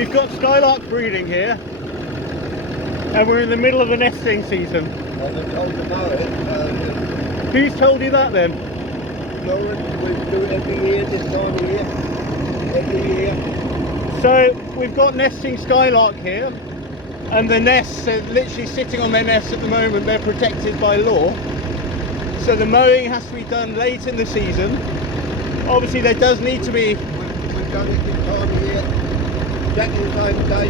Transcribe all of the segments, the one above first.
We've got Skylark breeding here, and we're in the middle of the nesting season. I've been told to mow it. Who's told you that then? Lauren, we do it every year, this time of year. Every year. So we've got nesting Skylark here, and the nests are literally sitting on their nests at the moment. They're protected by law. So the mowing has to be done late in the season. Obviously there does need to be... We've done it this time of year. Exactly the same day.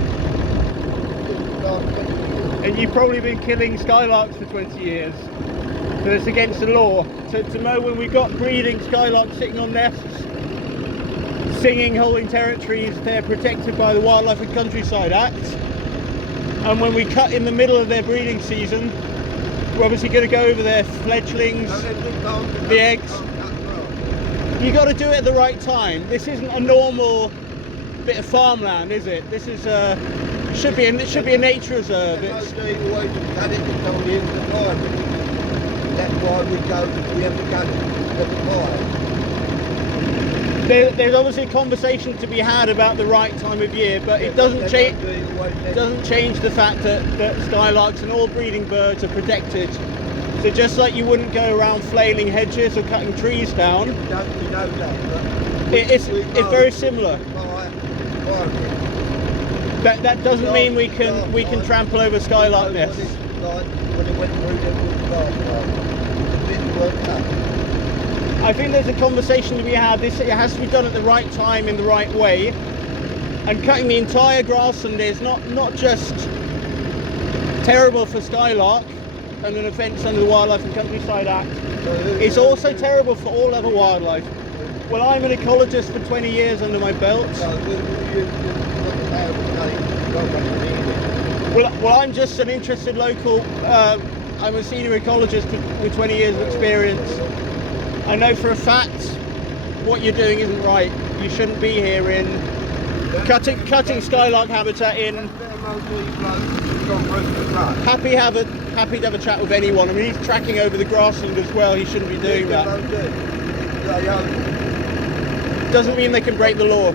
And you've probably been killing Skylarks for 20 years. So it's against the law. To mow when we've got breeding Skylarks sitting on nests, singing, holding territories, they're protected by the Wildlife and Countryside Act. And when we cut in the middle of their breeding season, we're obviously going to go over their fledglings, the eggs. You got to do it at the right time. This isn't a normal bit of farmland, is it? This is should be a nature reserve. That's why we go. We have to cut it. There's obviously a conversation to be had about the right time of year, but it doesn't change the fact that Skylarks and all breeding birds are protected. So just like you wouldn't go around flailing hedges or cutting trees down, it's very similar. That doesn't mean we can trample over Skylark nests. I think there's a conversation to be had. It has to be done at the right time in the right way, and cutting the entire grassland is not just terrible for Skylark and an offence under the Wildlife and Countryside Act. It's also terrible for all other wildlife. Well, I'm an ecologist for 20 years under my belt. Well, I'm just an interested local. I'm a senior ecologist with 20 years of experience. I know for a fact what you're doing isn't right. You shouldn't be here in cutting Skylark habitat in. Happy to have a chat with anyone. I mean, he's tracking over the grassland as well. He shouldn't be doing that. Doesn't mean they can break the law.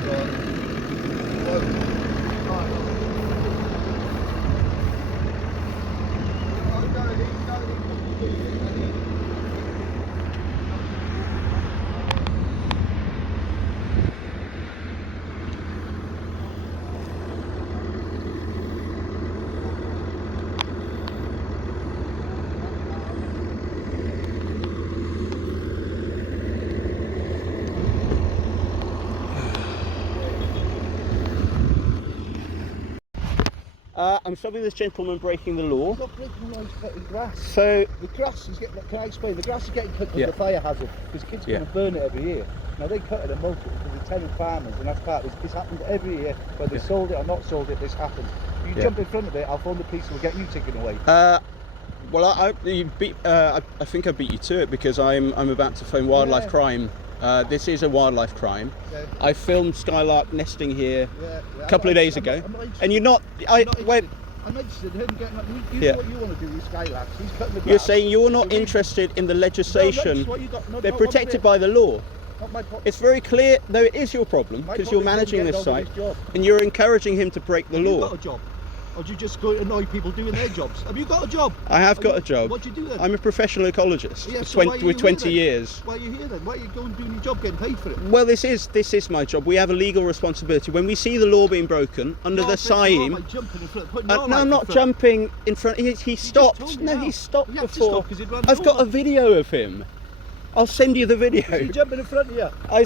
I'm stopping this gentleman breaking the law. He's not breaking the law, he's cutting grass. So the grass is getting. Can I explain? The grass is getting cut because of the fire hazard. Because kids are going to burn it every year. Now they cut it and mulch it because they're tenant farmers, and that's part of this. This happens every year, whether they sold it or not sold it. This happens. You jump in front of it, I'll phone the police and we'll get you taken away. Well, I think I beat you to it because I'm about to phone wildlife crime. This is a wildlife crime. Okay. I filmed Skylark nesting here a couple of days ago, and you're not. I'm interested in him getting up. You know what you want to do with Skylarks. He's cutting the grass. You're saying you're not interested in the legislation. They're protected by the law. Not my problem. It's very clear, though it is your problem, because you're managing this site, and you're encouraging him to break the law. Have you got a job? Or do you just go annoy people doing their jobs? Have you got a job? I have got a job. What do you do then? I'm a professional ecologist with 20 years. Why are you here then? Why are you going doing your job, getting paid for it? Well, this is my job. We have a legal responsibility. When we see the law being broken under the SIEM... No, I'm not jumping in front. He stopped. No, he stopped before. I've got a video of him. I'll send you the video. Is he jumping in front of you? I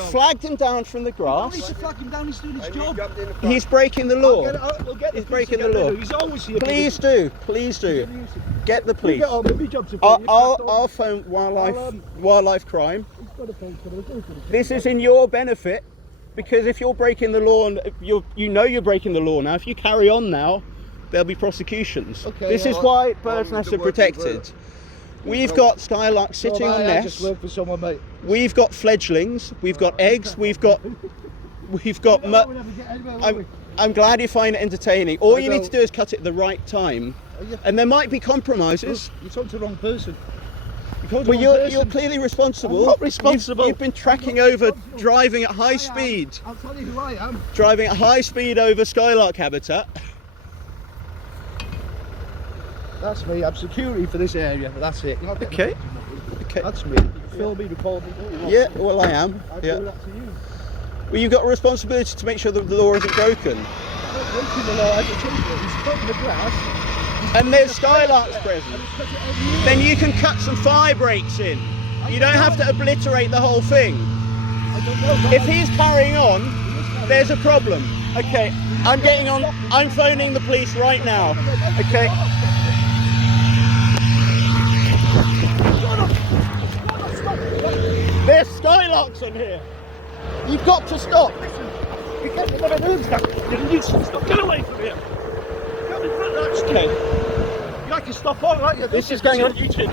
flagged him down from the grass. You don't need to flag him down, he's doing his job. He's breaking the law. We'll get He's breaking the law. He's always here. Please do. Get the police. I'll phone wildlife crime. This is in your benefit, because if you're breaking the law, and you're breaking the law now, if you carry on now, there'll be prosecutions. Okay, this is why birds nests are protected. We've got Skylark sitting on nests. I just work for someone, mate. We've got fledglings. We've got eggs. We've got. I'm glad you find it entertaining. All you need to do is cut it at the right time, and there might be compromises. You're talking to the wrong person. Well, you're clearly responsible. I'm not responsible. You've been tracking over, driving at high speed. I'll tell you who I am. Driving at high speed over Skylark habitat. That's me. I'm security for this area. That's it. Okay. Okay. That's me. Film me, record me. Yeah, well, I am. I'll Yeah. do that to you. Well, you've got a responsibility to make sure that the law isn't broken. I'm not breaking the law. He's cutting the grass. And there's Skylarks present. Then you can cut some fire breaks in. You don't have to obliterate the whole thing. If he's carrying on, there's a problem. Okay, I'm getting on. I'm phoning the police right now. Okay. There's Skylarks on here. You've got to stop. Get away from here. Okay. You like to stop all right? This is going on YouTube.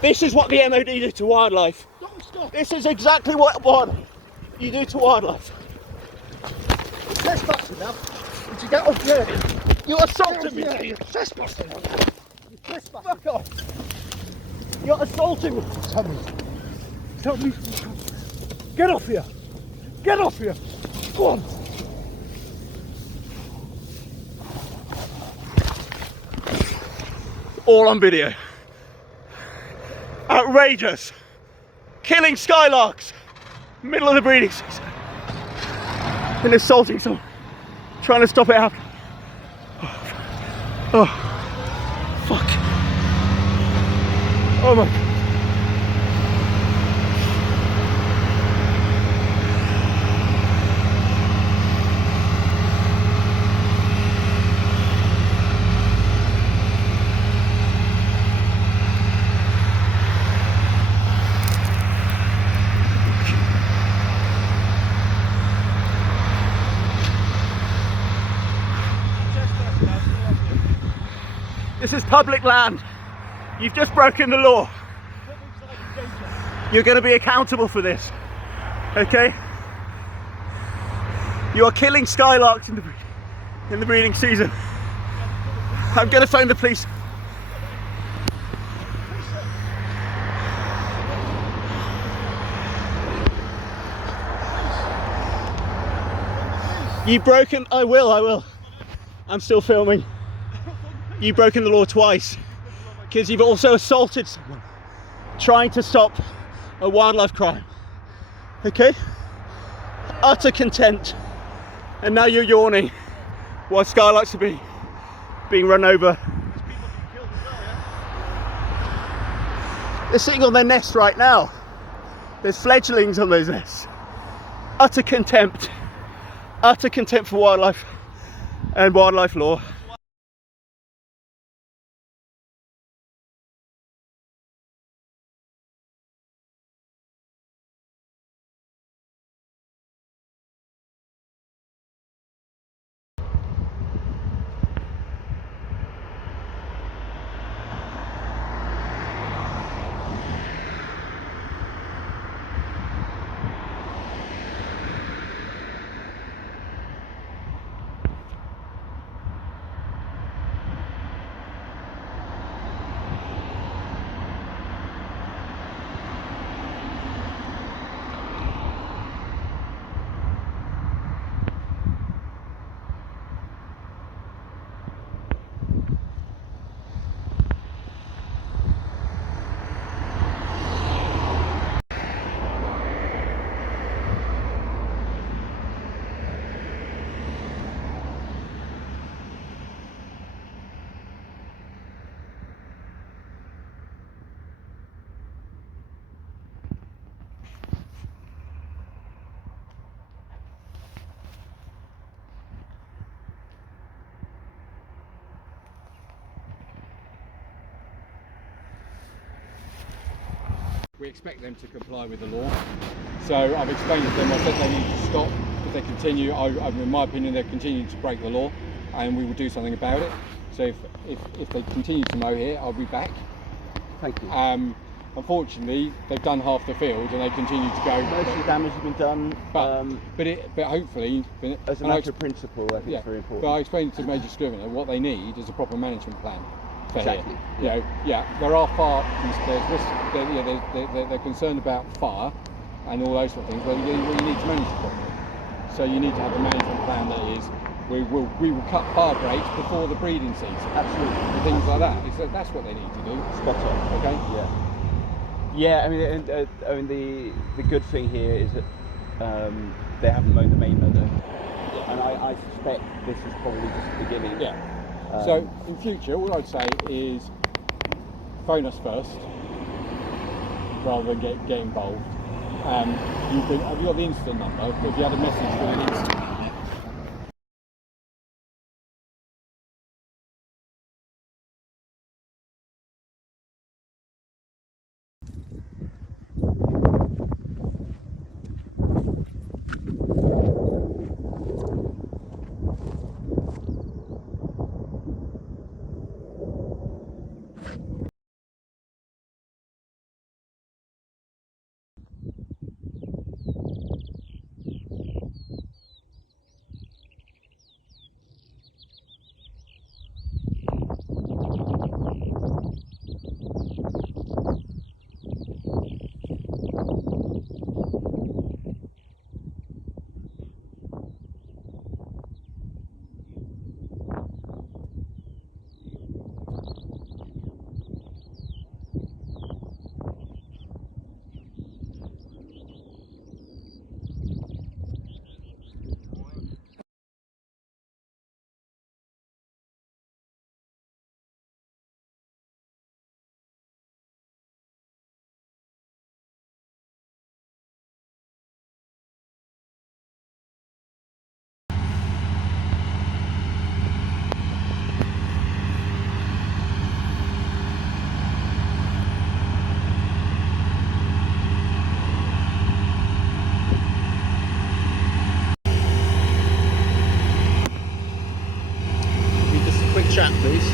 This is what the MOD do to wildlife. Don't stop. This is exactly what you do to wildlife. You're trespassing now. Did you get off there? You assaulted me. You're trespassing. You're trespassing. Fuck off. You're assaulting me. Tell me. Tell me. Get off here. Get off here. Go on. All on video. Outrageous. Killing Skylarks. Middle of the breeding season. And assaulting someone. Trying to stop it happening. Oh. Fuck. Oh my God. This is public land. You've just broken the law. You're going to be accountable for this. Okay? You are killing Skylarks in the breeding season. I'm going to phone the police. You've broken. I will. I'm still filming. You've broken the law twice because you've also assaulted someone trying to stop a wildlife crime. Okay? Utter contempt. And now you're yawning while Skylarks are being run over. They're sitting on their nests right now. There's fledglings on those nests. Utter contempt. Utter contempt for wildlife and wildlife law. We expect them to comply with the law. So I've explained to them, I said they need to stop. If they continue, in my opinion, they're continuing to break the law and we will do something about it. So if they continue to mow here, I'll be back. Thank you. Unfortunately, they've done half the field and they continue to go. Most of the damage has been done. But hopefully, as a matter of principle, I think it's very important. But I explained to Major Scrivener what they need is a proper management plan. for Exactly. here. You know, there are fire. There's risk. They're concerned about fire and all those sort of things. But you need to manage it properly. So you need to have a management plan that is. We will cut fire breaks before the breeding season. Absolutely. And things like that. That's what they need to do. Spot on. Okay. Yeah. Yeah, I mean, the good thing here is that they haven't mown the main meadow, and I suspect this is probably just the beginning. Yeah. So in future, all I'd say is phone us first, rather than get involved. Have you got the instant number? If you had a message for an instant. Just a quick chat, please.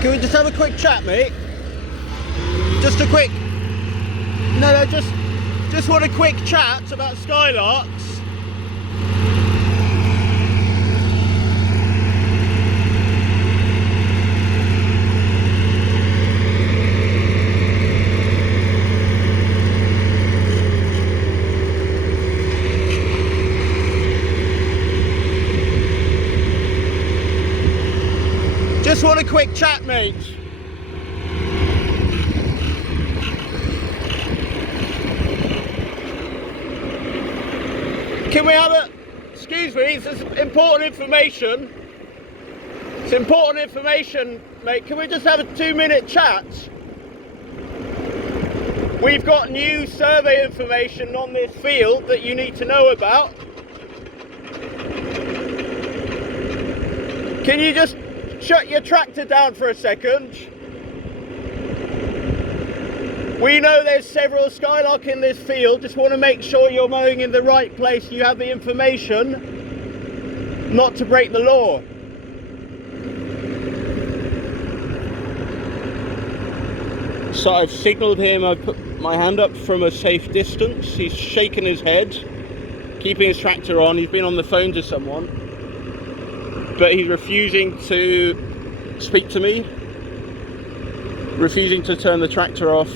Can we just have a quick chat, mate? Just a quick... No, just want a quick chat about Skylarks. Just want a quick chat, mate. Can we have a... Excuse me, this is important information. It's important information, mate. Can we just have a 2-minute chat? We've got new survey information on this field that you need to know about. Can you just shut your tractor down for a second. We know there's several Skylark in this field. Just want to make sure you're mowing in the right place. You have the information not to break the law. So I've signalled him, I've put my hand up from a safe distance. He's shaking his head, keeping his tractor on. He's been on the phone to someone, but he's refusing to speak to me, refusing to turn the tractor off.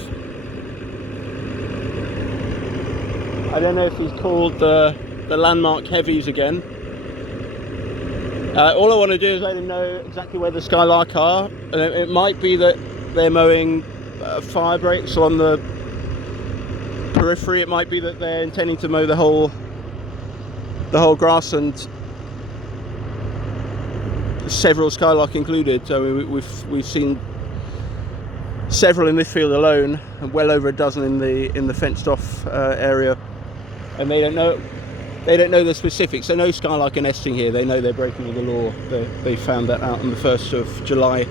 I don't know if he's called the landmark heavies again. All I want to do is let him know exactly where the Skylark are. And it might be that they're mowing fire breaks on the periphery. It might be that they're intending to mow the whole grassland, several Skylark included. So we've seen several in this field alone, and well over a dozen in the fenced off area. And they don't know the specifics. They know Skylark are nesting here. They know they're breaking the law. They found that out on the 1st of July.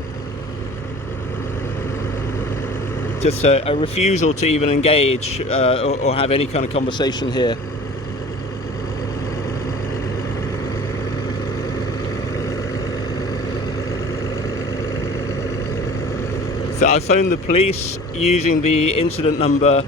Just a refusal to even engage or have any kind of conversation here. So I phoned the police using the incident number.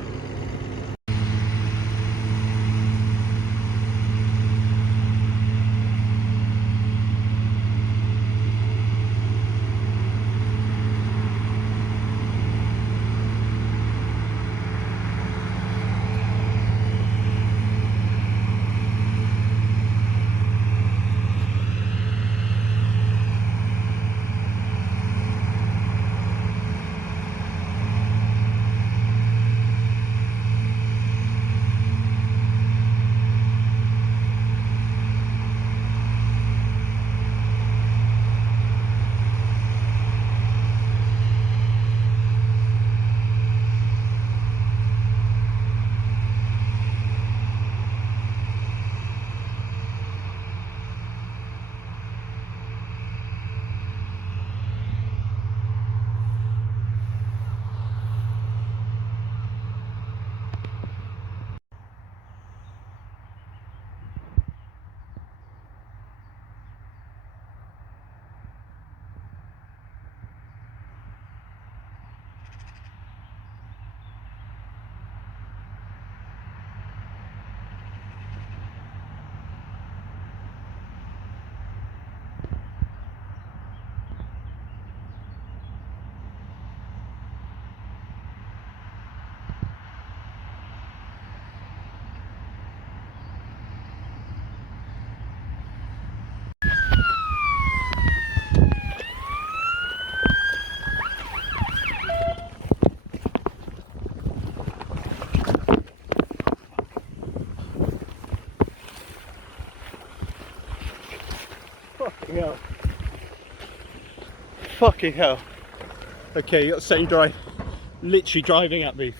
Fucking hell. Fucking hell. Okay, you got the same drive, literally driving at me.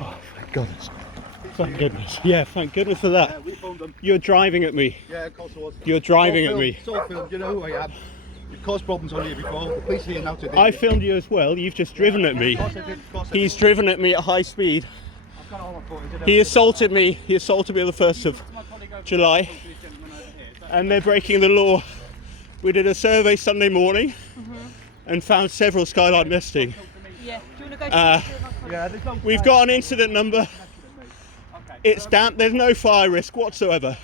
Oh, thank goodness. Thank goodness. Yeah, thank goodness for that. Yeah, we phoned them. You're driving at me. Yeah, of course it was. You're driving at me. It's all filmed, you know who I am. You've caused problems on here before. The police are here now today. I filmed you as well. You've just driven at me. Of course I did, of course I He's did. driven at me at high speed. I've got all my footage. He assaulted me. He assaulted me on the 1st of July. And they're breaking the law. We did a survey Sunday morning and found several Skylark nesting. Yeah. Do you want to go to Yeah, there's no We've got an incident number. It's damp. There's no fire risk whatsoever.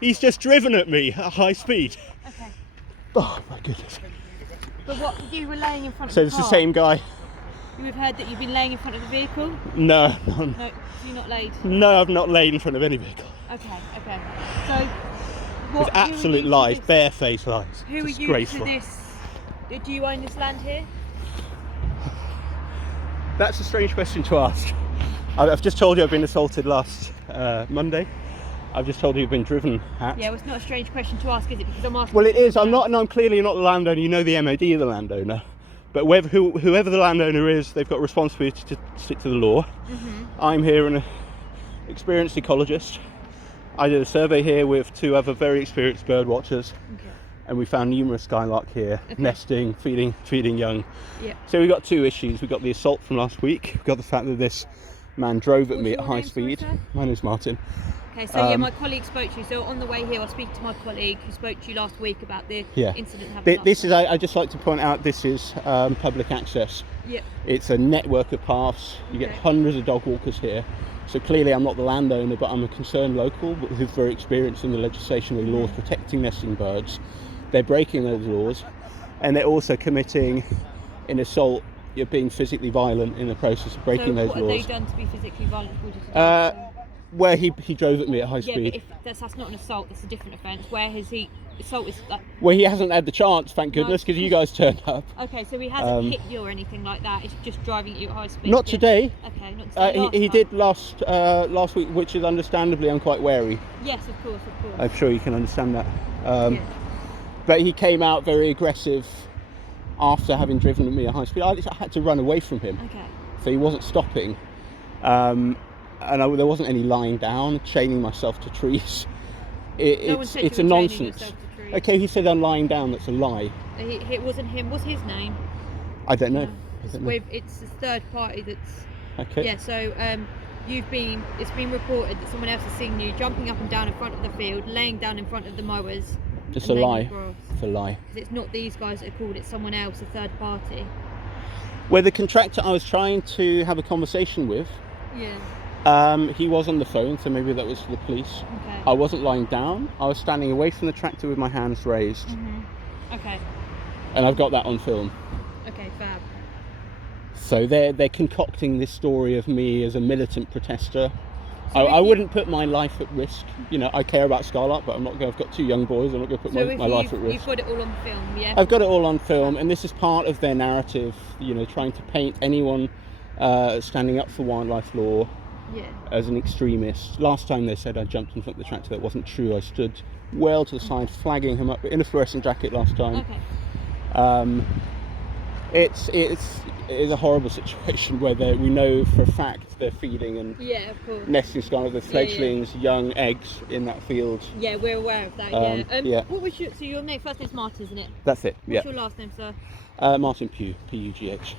He's just driven at me at high speed. Okay. Oh my goodness. But what, you were laying in front So of it's the the car? same guy. We've heard that you've been laying in front of the vehicle? No, No, you're not laid? no, I've not laid in front of any vehicle. Okay, okay. So, With what, absolute lies, barefaced lies. Who are you to Disgraceful. this? Do you own this land here? That's a strange question to ask. I've just told you I've been assaulted last Monday. I've just told you you've been driven at. Yeah, well, it's not a strange question to ask, is it? Because I'm asking. Well, it is. I'm not, and I'm clearly not the landowner. You know the MOD of the landowner. But whoever the landowner is, they've got a responsibility to stick to the law. I'm here an experienced ecologist. I did a survey here with 2 other very experienced bird watchers, and we found numerous skylark here, nesting, feeding young. So we got 2 issues. We got the assault from last week. We got the fact that this man drove at me at high speed. My name's Martin. Okay, so my colleague spoke to you. So on the way here, I speak to my colleague who spoke to you last week about the incident happening. This is. I just like to point out. This is public access. It's a network of paths. You get hundreds of dog walkers here. So clearly, I'm not the landowner, but I'm a concerned local who's very experienced in the legislation and laws protecting nesting birds. They're breaking those laws, and they're also committing an assault. You're being physically violent in the process of breaking those laws. So what have they done to be physically violent? Where he drove at me at high speed. Yeah, but if that's not an assault, that's a different offence. Where has he... Assault is like... Well, he hasn't had the chance, thank goodness, because you guys turned up. Okay, so he hasn't hit you or anything like that. It's just driving at you at high speed. Not today. Okay, not today. He did last week, which is understandably I'm quite wary. Yes, of course. I'm sure you can understand that. But he came out very aggressive after having driven at me at high speed. I had to run away from him. Okay. So he wasn't stopping. And there wasn't any lying down, chaining myself to trees. It's a nonsense. Okay, he said I'm lying down. That's a lie. It wasn't him. What's his name? I don't know. It's a third party that's. Okay. Yeah. So it's been reported that someone else has seen you jumping up and down in front of the field, laying down in front of the mowers. It's a lie. It's a lie. It's not these guys that are called. It's someone else, a third party. Well, the contractor I was trying to have a conversation with. Yeah. He was on the phone, so maybe that was the police. Okay. I wasn't lying down. I was standing away from the tractor with my hands raised. Okay. And I've got that on film. Okay, fab. So they're concocting this story of me as a militant protester. So I wouldn't put my life at risk. You know, I care about Skylark, but I've got 2 young boys. I'm not going to put my life at risk. You've got it all on film, yeah? I've got it all on film, and this is part of their narrative. You know, trying to paint anyone standing up for wildlife law as an extremist. Last time they said I jumped in front of the tractor. That wasn't true. I stood well to the side, flagging him up in a fluorescent jacket last time. Okay. It's a horrible situation where we know for a fact they're feeding and nesting skylark, the fledglings, young eggs in that field. Yeah, we're aware of that. What was your name? First name's Martin, isn't it? That's it. What's your last name, sir? Martin Pugh, P-U-G-H.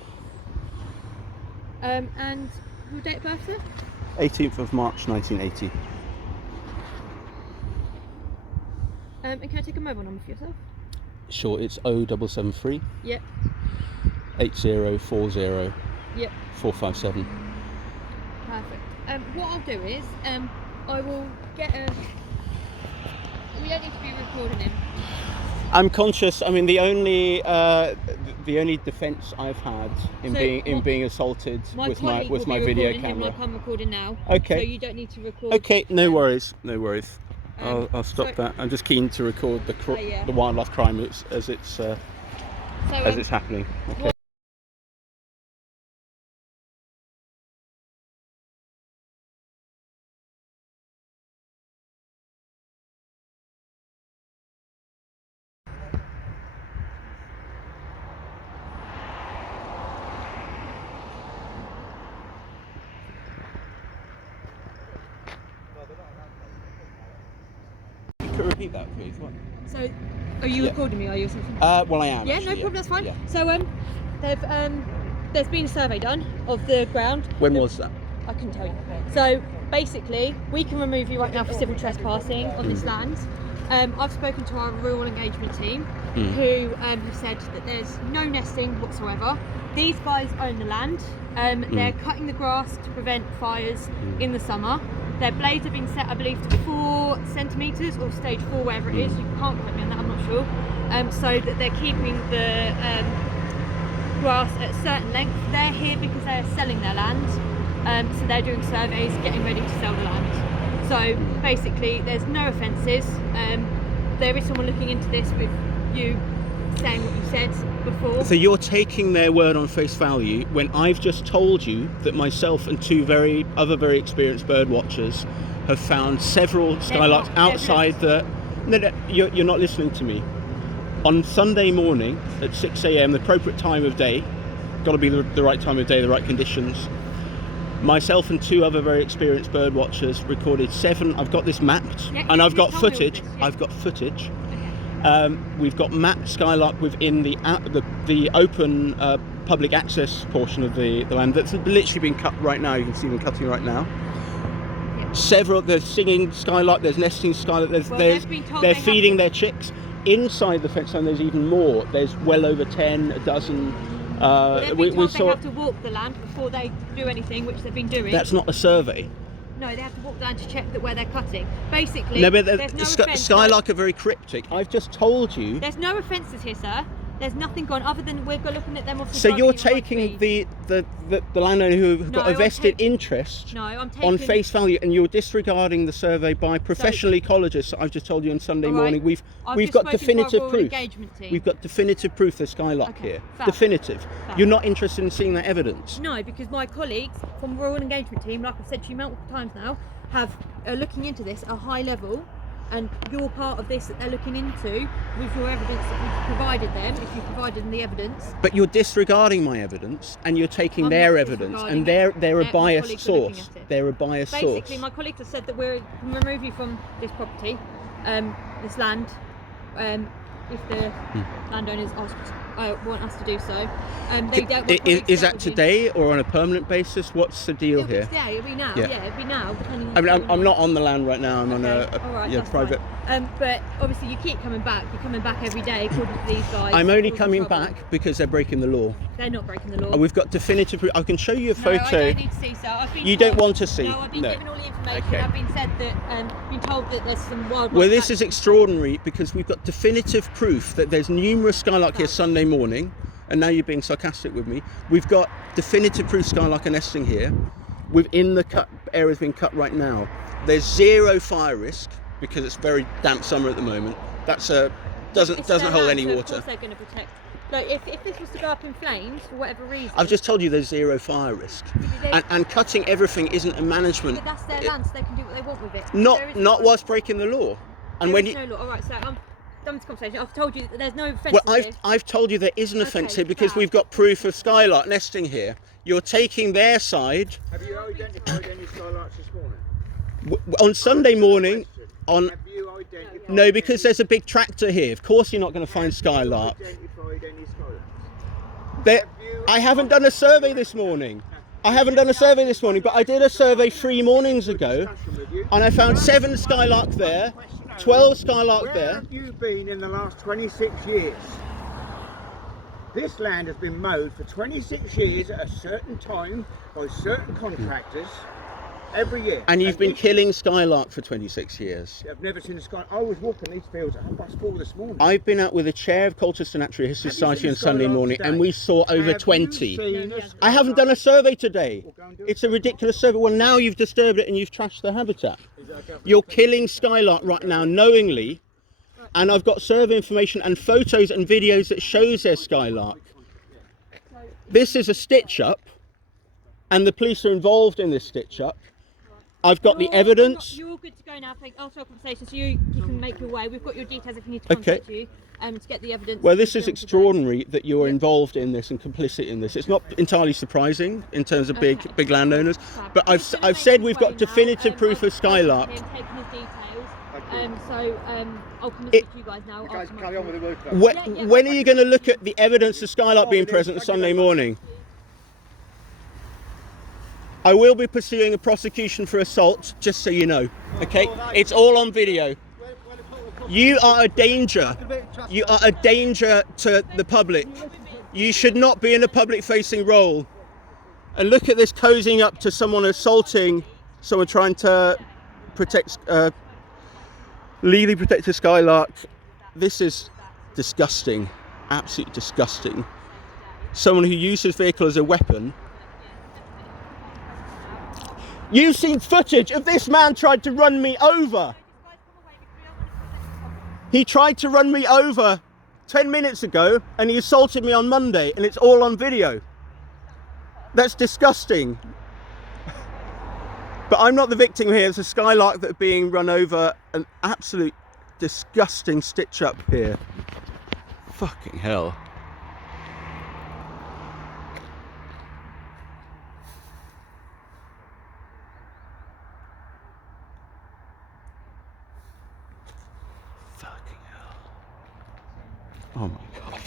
And your date of birth, sir? 18th of March 1980. And can I take a mobile number for yourself? Sure, it's 0773 Yep. 8040 Yep. 457. Perfect. What I'll do is I will get a... We don't need to be recording him. I'm conscious. I mean, the only defence I've had in being assaulted was my video camera. Him like I'm recording now. Okay. So you don't need to record. Okay, no worries. I'll stop that. I'm just keen to record the wildlife crime as it's happening. Okay. Repeat that, please. What? So, are you recording me? Are you or something? Well, I am. Yeah, actually, no problem. That's fine. Yeah. So, there's been a survey done of the ground. When was that? I couldn't tell you. So, basically, we can remove you right now for civil trespassing on this land. I've spoken to our rural engagement team, who have said that there's no nesting whatsoever. These guys own the land. They're cutting the grass to prevent fires in the summer. Their blades have been set, I believe, to 4 centimetres or stage 4, wherever it is. You can't quote me on that, I'm not sure. So that they're keeping the grass at a certain length. They're here because they're selling their land. So they're doing surveys, getting ready to sell the land. So basically, there's no offences. There is someone looking into this with you saying what you said before. So you're taking their word on face value when I've just told you that myself and 2 other very experienced bird watchers have found several skylarks outside the... No, you're not listening to me. on Sunday morning at 6 a.m, the appropriate time of day, got to be the right time of day, the right conditions. Myself and 2 other very experienced bird watchers recorded 7. I've got this mapped, and I've got footage. I've got footage. We've got mapped Skylark within the open public access portion of the land that's literally been cut right now. You can see them cutting right now. Several, there's singing Skylark, there's nesting Skylark, they're feeding their chicks. Inside the fence line there's even more. There's well over 10, a dozen. We saw they have to walk the land before they do anything, which they've been doing. That's not a survey. No, they have to walk down to check that where they're cutting. Basically, no, but there's no offence. Skylark are very cryptic. I've just told you. There's no offences here, sir. There's nothing gone other than we're looking at them off the So you're driving taking the landowner who've got a vested interest on face value, and you're disregarding the survey by professional ecologists. I've just told you on Sunday morning. We've got definitive proof. We've got definitive proof there's Skylark here. Fab. Definitive. Fab. You're not interested in seeing that evidence. No, because my colleagues from Rural Engagement Team, like I've said to you multiple times now, are looking into this at a high level. And you're part of this that they're looking into with your evidence that you've provided them, if you've provided them the evidence. But you're disregarding my evidence, and you're taking their evidence, and they're a biased source. They're a biased source. Basically, my colleagues have said that we can remove you from this property, this land, if the landowners want us to do so. They don't. Is that today or on a permanent basis? What's the deal here? Today, it'll be now. Yeah, it'll be now. Depending on I mean, I'm not on the land right now. I'm on a private. But obviously, you keep coming back. You're coming back every day, according to these guys. I'm only coming back because they're breaking the law. They're not breaking the law. We've got definitive proof. I can show you a photo. No, I don't need to see, sir. You don't want to see? No, I've been given all the information. Okay. I've been said that, been told that there's some wildlife. Well, this is extraordinary because we've got definitive proof that there's numerous Skylark here Sunday morning. And now you're being sarcastic with me. We've got definitive proof Skylark are nesting here. Within the cut areas being cut right now. There's 0 fire risk because it's very damp summer at the moment. That's doesn't hold any water. Of course they're going to protect. Look, if this was to go up in flames for whatever reason. I've just told you there's 0 fire risk. And cutting everything isn't a management. But that's their land, so they can do what they want with it. Not whilst breaking the law. And when you no law. All right, so I'm done this conversation. I've told you that there's no offence. Well, I've told you there is an offence here because we've got proof of Skylark nesting here. You're taking their side. Have you identified any Skylarks this morning? On Sunday morning, Have you identified no, because there's a big tractor here. Of course, you're not going to find Skylark. Identified any Skylarks? I haven't done a survey this morning. But I did a survey 3 mornings ago, and I found 7 Skylark there. 12 Skylark there. Where have you been in the last 26 years? This land has been mowed for 26 years at a certain time by certain contractors every year. And you've been killing Skylark for 26 years. I've never seen a Skylark. I was walking these fields at 4:30 this morning. I've been out with the chair of Colchester Natural History Society on Sunday morning, and we saw over 20. I haven't done a survey today. It's a ridiculous survey. Well, now you've disturbed it and you've trashed the habitat. You're killing Skylark right now knowingly, and I've got survey information and photos and videos that shows there's Skylark. This is a stitch-up, and the police are involved in this stitch-up. I've got the evidence. You're all good to go now. After our conversation, so you can make your way. We've got your details if you need to contact you to get the evidence. Well, this is extraordinary that you're involved in this and complicit in this. It's not entirely surprising in terms of big landowners, but I've said we've got definitive proof of Skylark. I'll come and speak to you guys now. You guys carry on with the work. When are you going to look at the evidence of Skylark being present on Sunday morning? I will be pursuing a prosecution for assault, just so you know. Okay? It's all on video. You are a danger. You are a danger to the public. You should not be in a public-facing role. And look at this cozying up to someone assaulting, someone trying to protect, legally protect a Skylark. This is disgusting. Absolutely disgusting. Someone who used his vehicle as a weapon. You've seen footage of this man tried to run me over. He tried to run me over 10 minutes ago and he assaulted me on Monday, and it's all on video. That's disgusting. But I'm not the victim here. It's a Skylark that are being run over. An absolute disgusting stitch up here. Fucking hell. Fucking hell. Oh my god.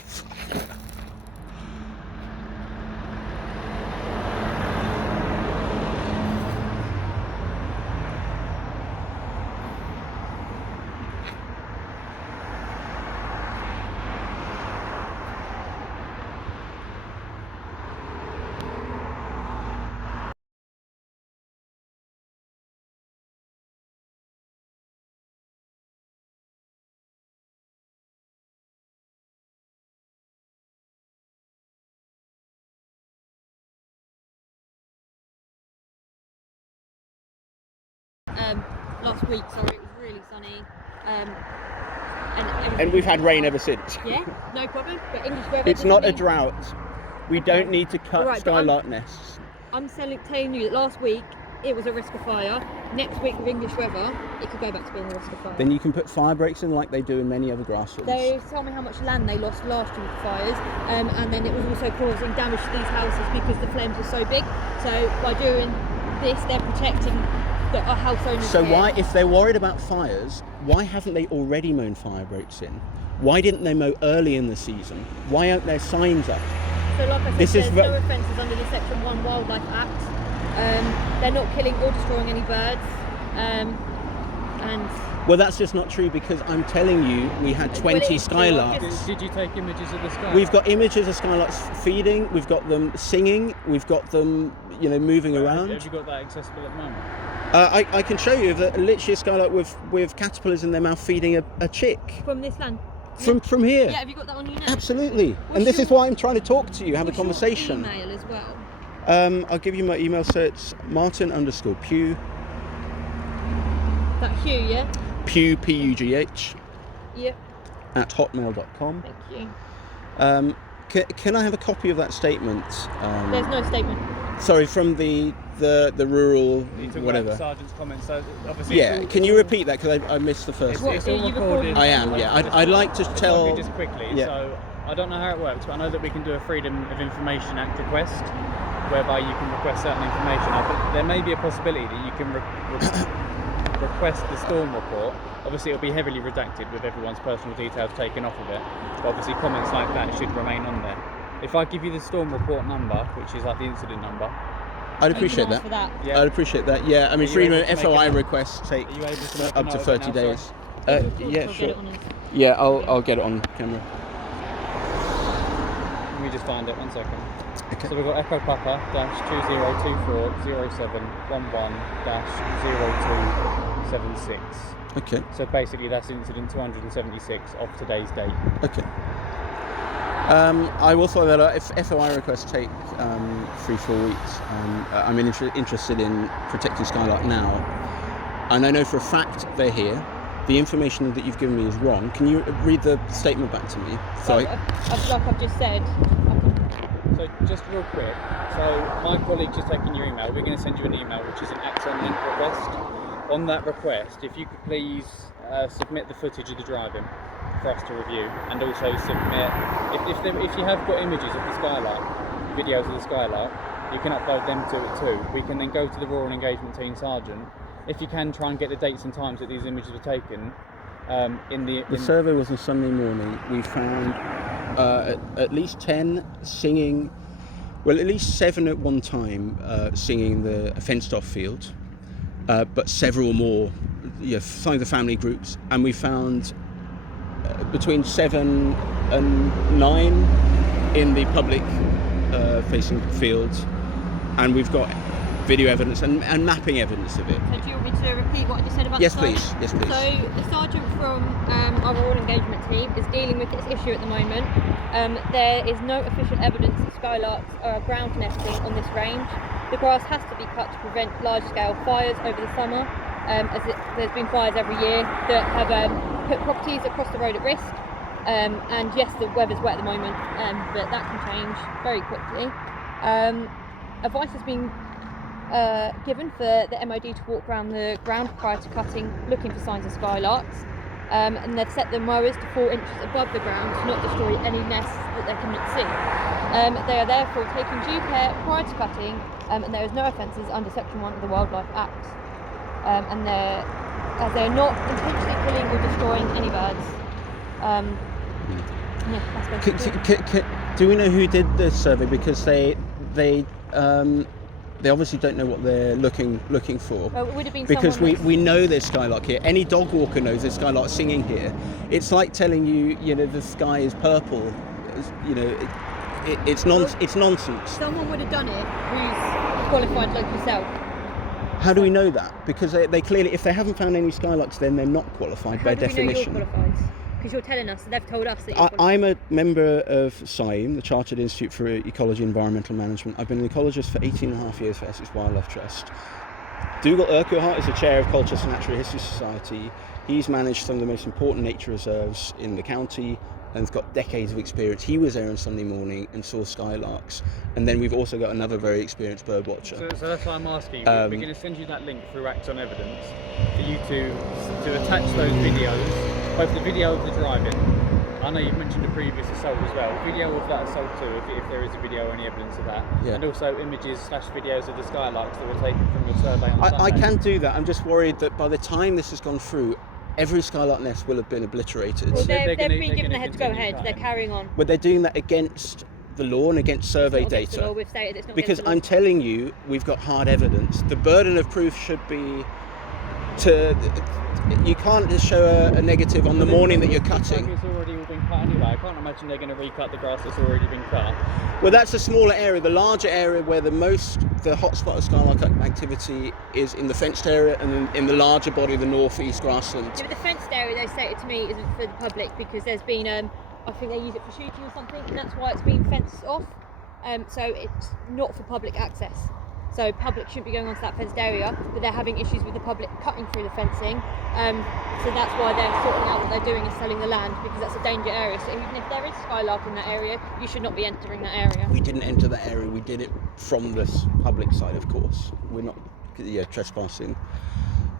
Last week, sorry, it was really sunny. And we've had rain ever since. Yeah, no problem. But English weather. It's not a doesn't mean- drought. We don't need to cut Alright, but skylark nests. I'm telling you that last week it was a risk of fire. Next week with English weather, it could go back to being a risk of fire. Then you can put fire breaks in like they do in many other grasslands. They tell me how much land they lost last year with the fires, and then it was also causing damage to these houses because the flames were so big. So by doing this, they're protecting our house owners. So here. why, if they're worried about fires, why haven't they already mown fire breaks in? Why didn't they mow early in the season? Why aren't there signs up? So like I said, This is there's no offences under the Section 1 Wildlife Act. They're not killing or destroying any birds. And Well, that's just not true, because I'm telling you, we had 20 is true. skylarks. Did you take images of the sky? We've got images of skylarks feeding, we've got them singing, we've got them, you know, moving around. Have you got that accessible at the moment? I can show you that literally a skylark with caterpillars in their mouth feeding a chick from this land. from here. Yeah, have you got that on your net? Absolutely. What's And this your- is why I'm trying to talk to you, have a What's your conversation. email as well. I'll give you my email, so it's Martin_Pugh, That Hugh, yeah? Pugh, P-U-G-H, Yep, at hotmail.com. thank you. Can I have a copy of that statement? There's no statement. Sorry, from the rural You took whatever. Out the sergeant's comments, so obviously. Yeah, it's all- can you repeat that, because I missed the first It's, bit. it's all Are you recorded. recording? I am, yeah. I'd like to tell. Just quickly. Yeah. So I don't know how it works, but I know that we can do a Freedom of Information Act request, whereby you can request certain information. But there may be a possibility that you can request the storm report. Obviously, it'll be heavily redacted with everyone's personal details taken off of it. But obviously, comments like that should remain on there. If I give you the storm report number, which is like the incident number, I'd You appreciate can ask that. for that. yeah. I'd appreciate that. Yeah, I mean, Are you freedom able to make FOI a note? requests take Are you able to make a up note to of it 30 now, days. sorry? Yeah, I'll sure. Get it on it. Yeah, I'll get it on camera. Let me just find it, 1 second. Okay. So we've got Echo Papa -20240711-0276. Okay. So basically that's incident 276 of today's date. Okay. I will follow that up. If FOI requests take 3-4 weeks, I'm interested in protecting Skylark now, and I know for a fact they're here. The information that you've given me is wrong. Can you read the statement back to me? Like I've just said. So just real quick, so my colleague just taking your email, we're going to send you an email which is an action link request. On that request, if you could please submit the footage of the driving for us to review, and also submit, if you have got images of the Skylark, videos of the Skylark, you can upload them to it too. We can then go to the Rural Engagement Team Sergeant. If you can, try and get the dates and times that these images were taken. The survey was on Sunday morning. We found at least 10 singing, well, at least 7 at one time singing a fenced-off field, but several more, some of the family groups, and we found between 7 and 9 in the public facing fields, and we've got video evidence and mapping evidence of it. So do you want me to repeat what I just said about Yes, the sergeant? please. Yes, please. So the sergeant from our rural engagement team is dealing with this issue at the moment. There is no official evidence that skylarks are ground nesting on this range. The grass has to be cut to prevent large-scale fires over the summer, there's been fires every year that have put properties across the road at risk. And yes, the weather's wet at the moment, but that can change very quickly. Advice has been given for the MOD to walk around the ground prior to cutting, looking for signs of skylarks. and they've set the mowers to 4 inches above the ground to not destroy any nests that they cannot see. They are therefore taking due care prior to cutting, and there is no offences under Section 1 of the Wildlife Act. And they're not intentionally killing or destroying any birds. Yeah, that's basically it. Do we know who did the survey? Because they obviously don't know what they're looking for. Well, it would have been because someone we know there's skylark here. Any dog walker knows there's skylark singing here. It's like telling you, the sky is purple. It's nonsense. Someone would have done it who's qualified like yourself. How do we know that? Because they clearly, if they haven't found any skylarks, then they're not qualified by definition. How do we know you're qualified? Because you're telling us, they've told us that you're qualified. I'm a member of SIEM, the Chartered Institute for Ecology and Environmental Management. I've been an ecologist for 18.5 years for Essex Wildlife Trust. Dougal Urquhart is the chair of Colchester Natural History Society. He's managed some of the most important nature reserves in the county and has got decades of experience. He was there on Sunday morning and saw skylarks. And then we've also got another very experienced bird watcher. So that's why I'm asking. We're going to send you that link through Act on Evidence for you to attach those videos, both the video of the driving. I know you've mentioned a previous assault as well. Video of that assault too, if there is a video or any evidence of that. Yeah. And also images/videos of the skylarks that were taken from your survey on Sunday. I can do that. I'm just worried that by the time this has gone through, every skylark nest will have been obliterated. Well, they've they're been gonna given the head to go continue ahead. They're cutting. carrying on. But they're doing that against the law and against survey It's not against the data. law. We've stated it's not Because against the I'm law. telling you, we've got hard evidence. The burden of proof should be to. You can't just show a negative on the morning that you're cutting. It's already all been cut anyway. I can't imagine they're going to recut the grass that's already been cut. Well, that's a smaller area. The larger area where the hotspot of skylark activity is in the fenced area and in the larger body of the northeast grassland. Yeah, but the fenced area, they stated to me, isn't for the public because there's been, I think they use it for shooting or something, and that's why it's been fenced off. So it's not for public access. So public shouldn't be going onto that fenced area, but they're having issues with the public cutting through the fencing. So that's why they're sorting out what they're doing and selling the land, because that's a danger area. So even if there is skylark in that area, you should not be entering that area. We didn't enter that area. We did it from this public side, of course. We're not trespassing.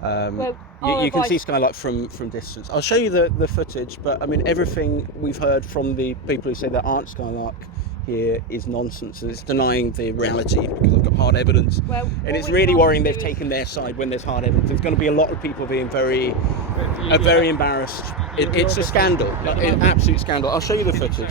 You can see skylark from distance. I'll show you the footage, but I mean everything we've heard from the people who say there aren't skylark here is nonsense, and it's denying the reality because I've got hard evidence. Well, and it's all we really can worrying do they've is- taken their side when there's hard evidence. There's going to be a lot of people being very embarrassed. It's a scandal, an absolute scandal. I'll show you the footage.